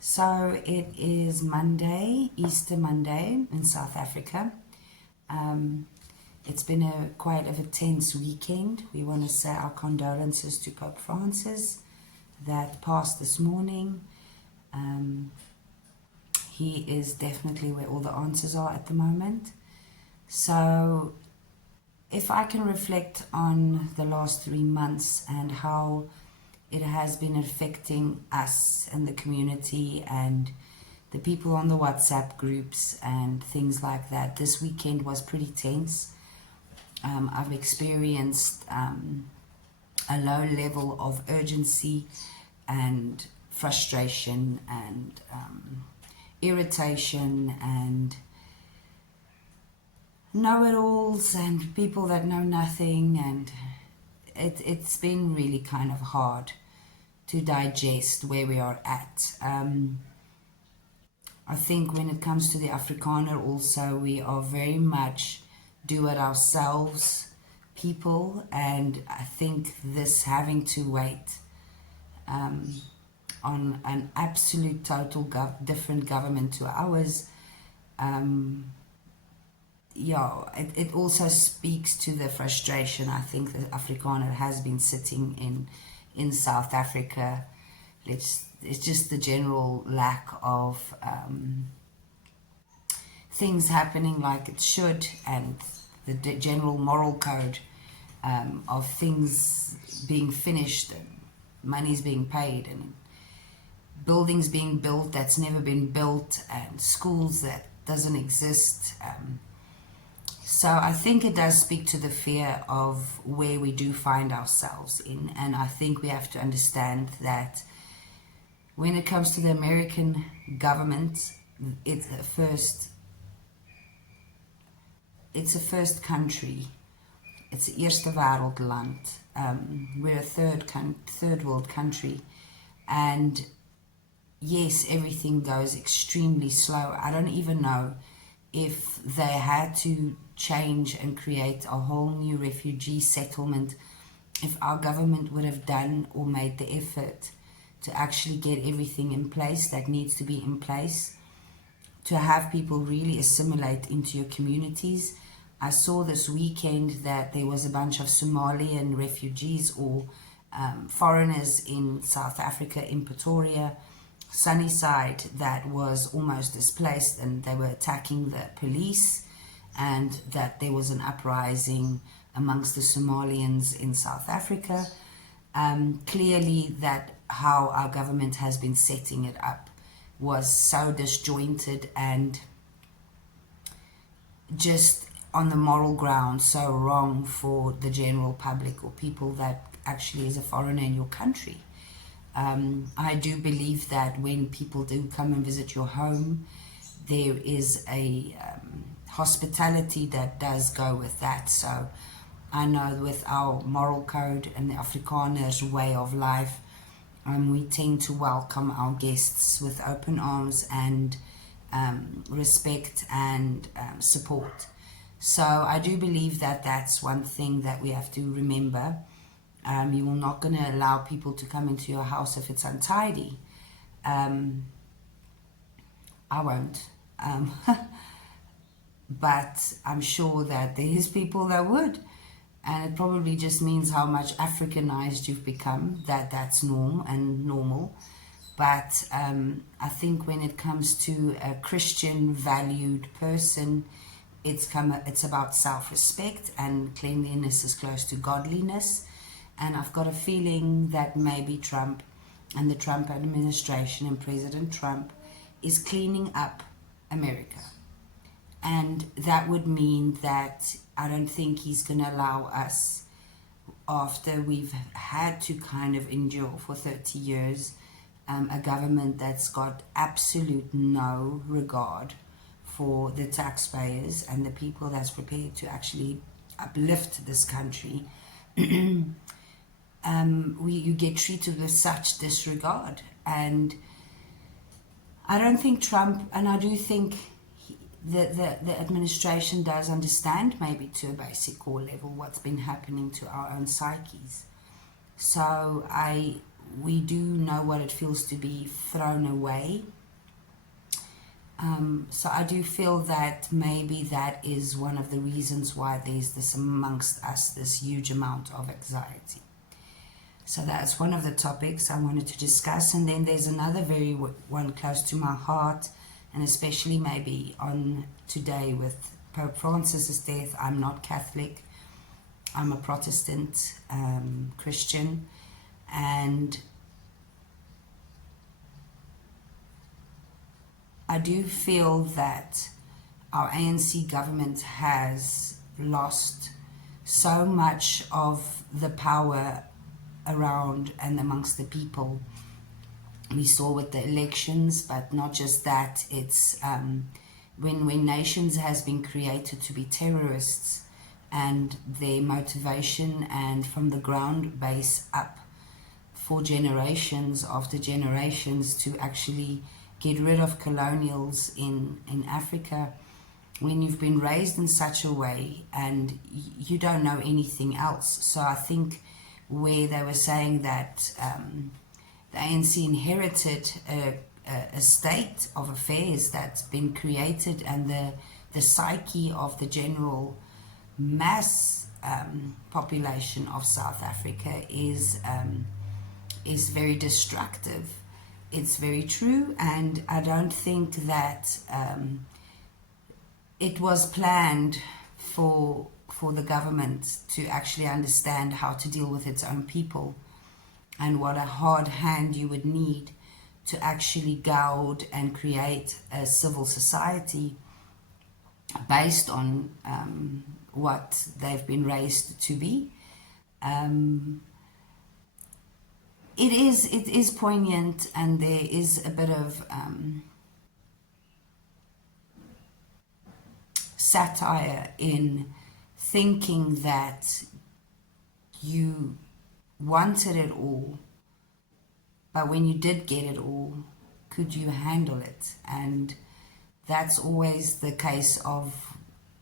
So it is Monday, Easter Monday in South Africa. It's been quite of a tense weekend. We want to say our condolences to Pope Francis that passed this morning. He is definitely where all the answers are at the moment. So if I can reflect on the last 3 months and how it has been affecting us and the community and the people on the WhatsApp groups and things like that. This weekend was pretty tense. I've experienced a low level of urgency and frustration and irritation and know-it-alls and people that know nothing, and it's been really kind of hard to digest where we are at. I think when it comes to the Afrikaner also, we are very much do-it-ourselves people, and I think this having to wait on an absolute total different government to ours, it also speaks to the frustration I think that Afrikaner has been sitting in South Africa. It's just the general lack of things happening like it should, and the general moral code of things being finished and monies being paid and buildings being built that's never been built and schools that doesn't exist. So I think it does speak to the fear of where we do find ourselves in, and I think we have to understand that when it comes to the American government, it's a first country. It's a eerste wêreldland. We're a third world country, and yes, everything goes extremely slow. I don't even know if they had to change and create a whole new refugee settlement, if our government would have done or made the effort to actually get everything in place that needs to be in place, to have people really assimilate into your communities. I saw this weekend that there was a bunch of Somalian refugees or foreigners in South Africa, in Pretoria, Sunnyside, that was almost displaced, and they were attacking the police, and that there was an uprising amongst the Somalians in South Africa. Clearly that how our government has been setting it up was so disjointed and just on the moral ground so wrong for the general public or people that actually is a foreigner in your country. I do believe that when people do come and visit your home, there is a hospitality that does go with that. So I know with our moral code and the Afrikaners way of life, we tend to welcome our guests with open arms and respect and support. So I do believe that that's one thing that we have to remember. You're not going to allow people to come into your house if it's untidy. I won't. But I'm sure that there is people that would. And it probably just means how much Africanized you've become, that's normal. But I think when it comes to a Christian valued person, it's about self-respect, and cleanliness is close to godliness. And I've got a feeling that maybe Trump and the Trump administration and President Trump is cleaning up America. And that would mean that I don't think he's going to allow us, after we've had to kind of endure for 30 years, a government that's got absolute no regard for the taxpayers and the people that's prepared to actually uplift this country. You get treated with such disregard. And I don't think Trump, and I do think the administration does understand maybe to a basic core level what's been happening to our own psyches. So I we do know what it feels to be thrown away. So I do feel that maybe that is one of the reasons why there's this amongst us, this huge amount of anxiety. So that's one of the topics I wanted to discuss. And then there's another very one close to my heart, and especially maybe on today with Pope Francis's death. I'm not Catholic. I'm a Protestant Christian, and I do feel that our ANC government has lost so much of the power around and amongst the people. We saw with the elections, but not just that. It's when nations has been created to be terrorists, and their motivation and from the ground base up for generations after generations to actually get rid of colonials in Africa. When you've been raised in such a way and you don't know anything else. So I think where they were saying that the ANC inherited a state of affairs that's been created, and the psyche of the general mass population of South Africa is very destructive. It's very true, and I don't think that it was planned for the government to actually understand how to deal with its own people, and what a hard hand you would need to actually goad and create a civil society based on what they've been raised to be. It is poignant, and there is a bit of satire in thinking that you wanted it all, but when you did get it all, could you handle it? And that's always the case of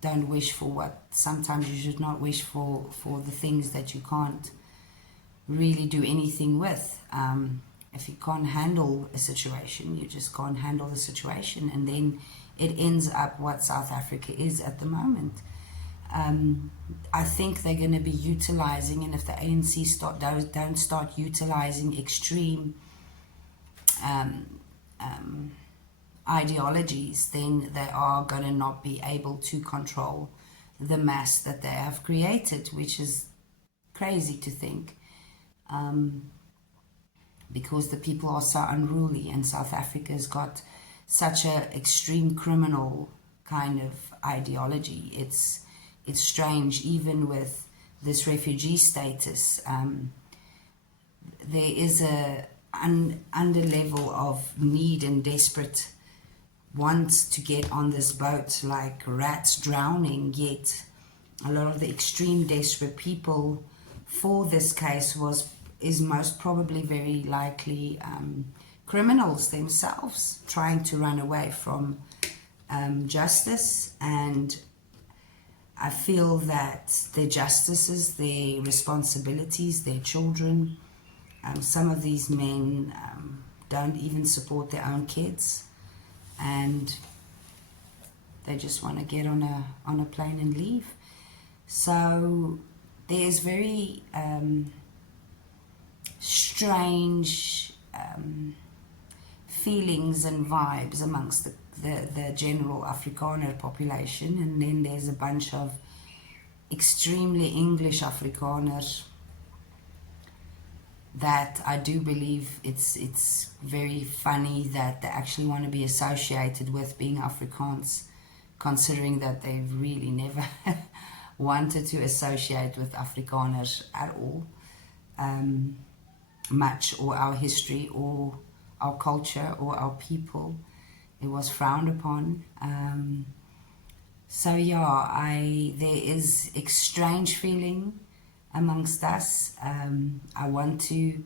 don't wish for what, sometimes you should not wish for the things that you can't really do anything with. If you can't handle a situation, you just can't handle the situation, and then it ends up what South Africa is at the moment. I think they're going to be utilizing, and if the ANC don't start utilizing extreme ideologies, then they are going to not be able to control the mass that they have created, which is crazy to think. Because the people are so unruly, and South Africa's got such a extreme criminal kind of ideology. It's strange, even with this refugee status. There is a under level of need and desperate wants to get on this boat like rats drowning, yet a lot of the extreme desperate people for this case is most probably very likely criminals themselves trying to run away from justice. And I feel that their justices, their responsibilities, their children, some of these men don't even support their own kids, and they just want to get on a plane and leave. So there's very strange feelings and vibes amongst the general Afrikaner population, and then there's a bunch of extremely English Afrikaners that I do believe it's very funny that they actually want to be associated with being Afrikaans, considering that they've really never wanted to associate with Afrikaners at all, much, or our history or our culture or our people. It was frowned upon. So yeah, there is a strange feeling amongst us. I want to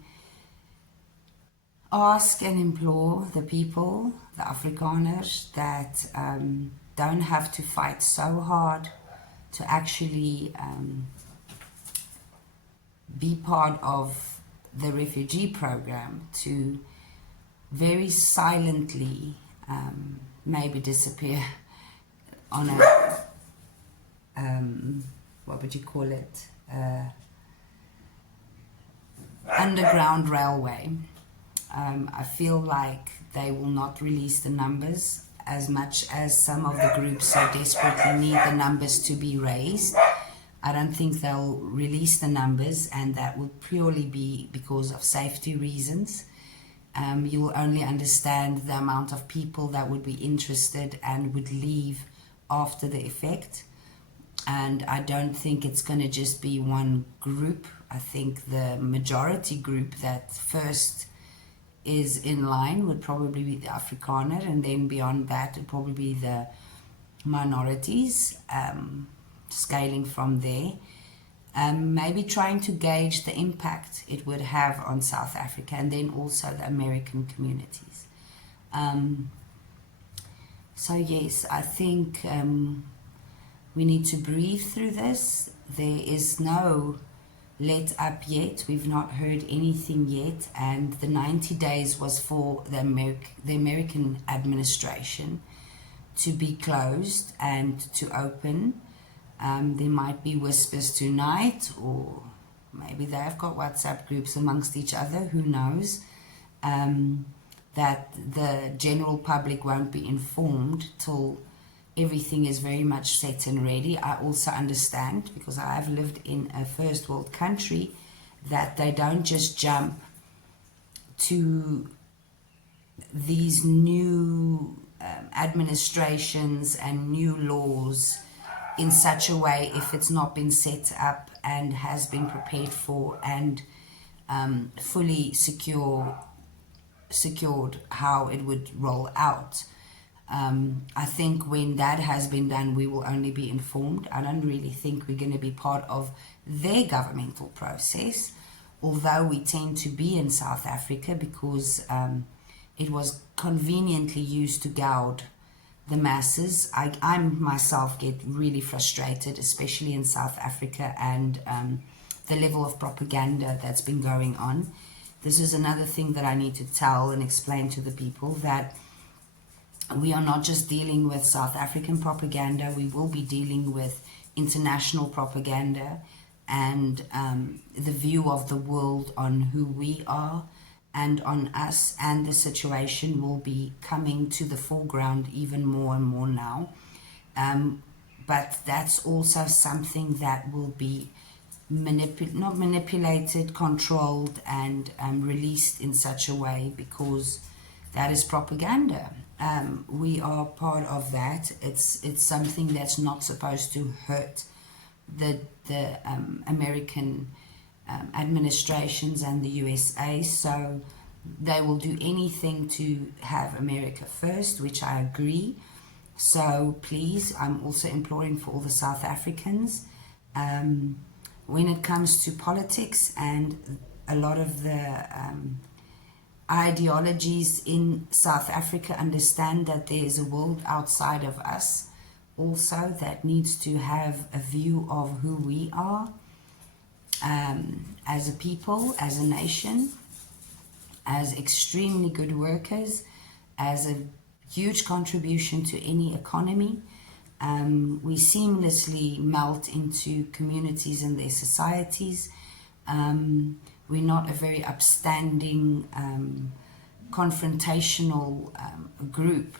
ask and implore the people, the Afrikaners, that don't have to fight so hard to actually be part of the refugee program to very silently maybe disappear on a, what would you call it, underground railway. I feel like they will not release the numbers as much as some of the groups so desperately need the numbers to be raised. I don't think they'll release the numbers, and that will purely be because of safety reasons. You will only understand the amount of people that would be interested and would leave after the effect. And I don't think it's going to just be one group. I think the majority group that first is in line would probably be the Afrikaner, and then beyond that would probably be the minorities, scaling from there. Maybe trying to gauge the impact it would have on South Africa, and then also the American communities. So yes, I think we need to breathe through this. There is no let up yet. We've not heard anything yet, and the 90 days was for the American administration to be closed and to open. There might be whispers tonight, or maybe they've got WhatsApp groups amongst each other, who knows, that the general public won't be informed till everything is very much set and ready. I also understand, because I have lived in a first world country, that they don't just jump to these new administrations and new laws in such a way if it's not been set up and has been prepared for and fully secured how it would roll out. I think when that has been done, we will only be informed. I don't really think we're going to be part of their governmental process, although we tend to be in South Africa because it was conveniently used to gouge the masses. I myself get really frustrated, especially in South Africa, and the level of propaganda that's been going on. This is another thing that I need to tell and explain to the people, that we are not just dealing with South African propaganda, we will be dealing with international propaganda and the view of the world on who we are and on us, and the situation will be coming to the foreground even more and more now. But that's also something that will be not manipulated, controlled, and released in such a way, because that is propaganda. We are part of that. It's something that's not supposed to hurt the American administrations and the USA, so they will do anything to have America first, which I agree. So please, I'm also imploring for all the South Africans, when it comes to politics and a lot of the ideologies in South Africa, understand that there is a world outside of us also that needs to have a view of who we are as a people, as a nation, as extremely good workers, as a huge contribution to any economy. We seamlessly melt into communities and their societies. We're not a very upstanding, confrontational group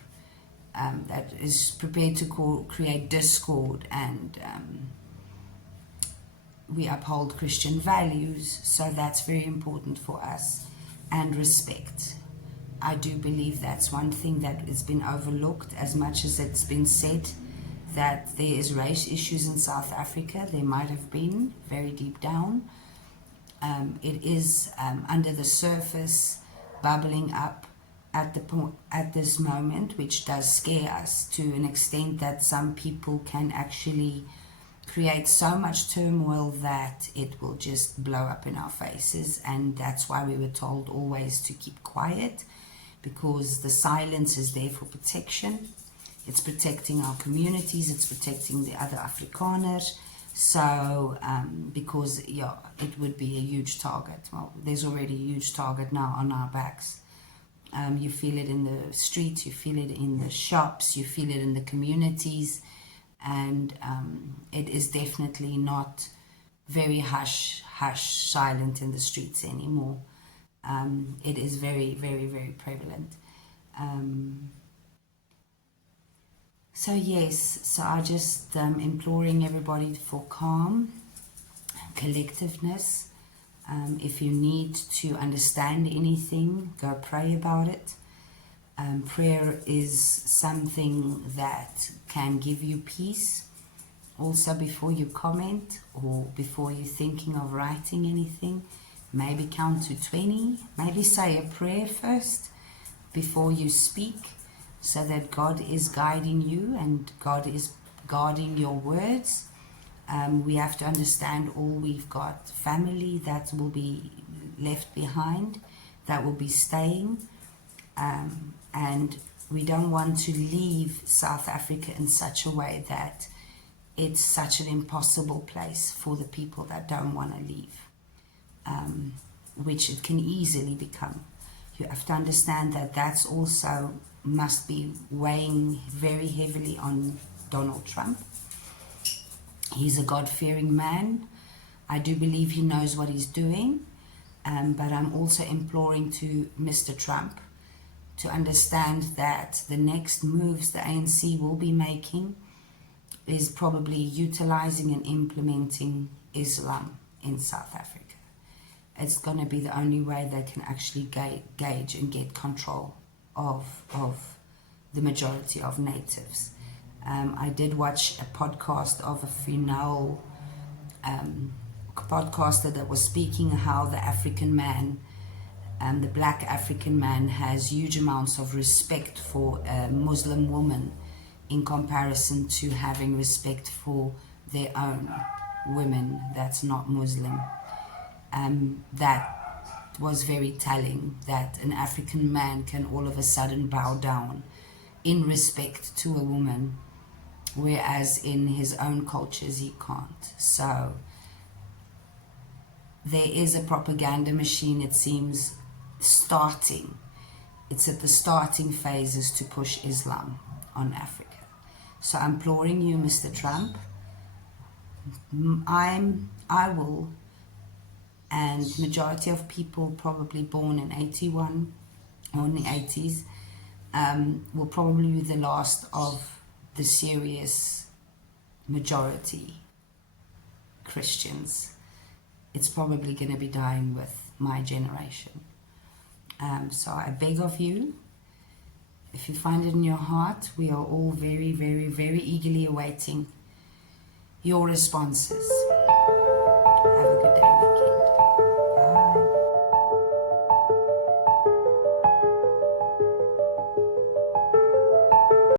that is prepared to create discord, and we uphold Christian values, so that's very important for us, and respect. I do believe that's one thing that has been overlooked, as much as it's been said that there is race issues in South Africa. There might have been, very deep down. It is under the surface, bubbling up at this moment, which does scare us to an extent that some people can actually create so much turmoil that it will just blow up in our faces. And that's why we were told always to keep quiet, because the silence is there for protection. It's protecting our communities, it's protecting the other Afrikaners, So, because, yeah, it would be a huge target. Well, there's already a huge target now on our backs. You feel it in the streets, you feel it in the shops, you feel it in the communities, and it is definitely not very hush, silent in the streets anymore. It is very, very, very prevalent. So yes, so I just imploring everybody for calm, collectiveness. If you need to understand anything, go pray about it. Prayer is something that can give you peace. Also, before you comment or before you're thinking of writing anything, maybe count to 20. Maybe say a prayer first before you speak, so that God is guiding you and God is guarding your words. We have to understand all we've got. Family that will be left behind, that will be staying. And we don't want to leave South Africa in such a way that it's such an impossible place for the people that don't want to leave, which it can easily become. You have to understand that that's also must be weighing very heavily on Donald Trump. He's a God-fearing man. I do believe he knows what he's doing, but I'm also imploring to Mr. Trump to understand that the next moves the ANC will be making is probably utilizing and implementing Islam in South Africa. It's going to be the only way they can actually gauge and get control of the majority of natives. I did watch a podcast of a female podcaster that was speaking how the African man, the black African man, has huge amounts of respect for a Muslim woman in comparison to having respect for their own women that's not Muslim. That was very telling, that an African man can all of a sudden bow down in respect to a woman, whereas in his own cultures he can't. So there is a propaganda machine, it seems, starting. It's at the starting phases to push Islam on Africa. So I'm imploring you, Mr. Trump, I will, and majority of people probably born in 81 or in the 80s will probably be the last of the serious majority Christians. It's probably going to be dying with my generation. So I beg of you, if you find it in your heart, we are all very, very, very eagerly awaiting your responses. Have a good day, weekend.